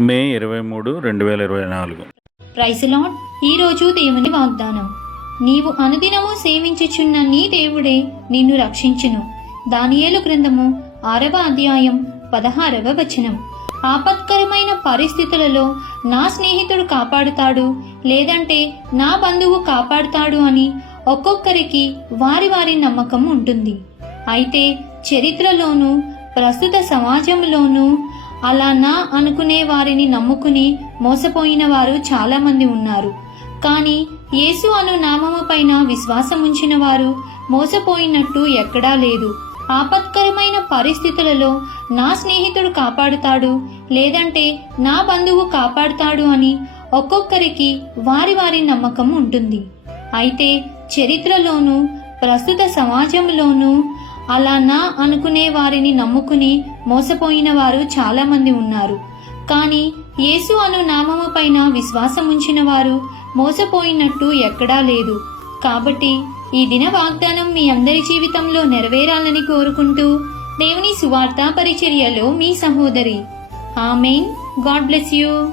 మే ఇరవై మూడు రెండు వేల ఇరవై నాలుగు. ప్రైసలాడ్ ఈరోజు దేవుని వాగ్దానం. నీవు అనుదినము సేవించుచున్న నీ దేవుడే నిన్ను రక్షించును. దానియేలు గ్రంథము ఆరవ అధ్యాయం పదహారవ వచనం. ఆపత్కరమైన పరిస్థితులలో నా స్నేహితుడు కాపాడుతాడు లేదంటే నా బంధువు కాపాడుతాడు అని ఒక్కొక్కరికి వారి వారి నమ్మకం ఉంటుంది. అయితే చరిత్రలోనూ ప్రస్తుత సమాజంలోనూ అలా నా అనుకునే వారిని నమ్ముకుని మోసపోయిన వారు చాలా మంది ఉన్నారు. కానీ యేసు అను నామము పైన విశ్వాసముంచిన వారు మోసపోయినట్టు ఎక్కడా లేదు. ఆపత్కరమైన పరిస్థితులలో నా స్నేహితుడు కాపాడుతాడు లేదంటే నా బంధువు కాపాడుతాడు అని ఒక్కొక్కరికి వారి వారి నమ్మకం ఉంటుంది. అయితే చరిత్రలోనూ ప్రస్తుత సమాజంలోనూ అలా నా అనుకునే వారిని నమ్ముకుని మోసపోయిన వారు చాలా మంది ఉన్నారు. కానీ యేసు అను నామము పైన విశ్వాసముంచిన వారు మోసపోయినట్టు ఎక్కడా లేదు. కాబట్టి ఈ దిన వాగ్దానం మీ అందరి జీవితంలో నెరవేరాలని కోరుకుంటూ దేవుని సువార్త పరిచర్యలో మీ సహోదరి. ఆమెన్. God bless you.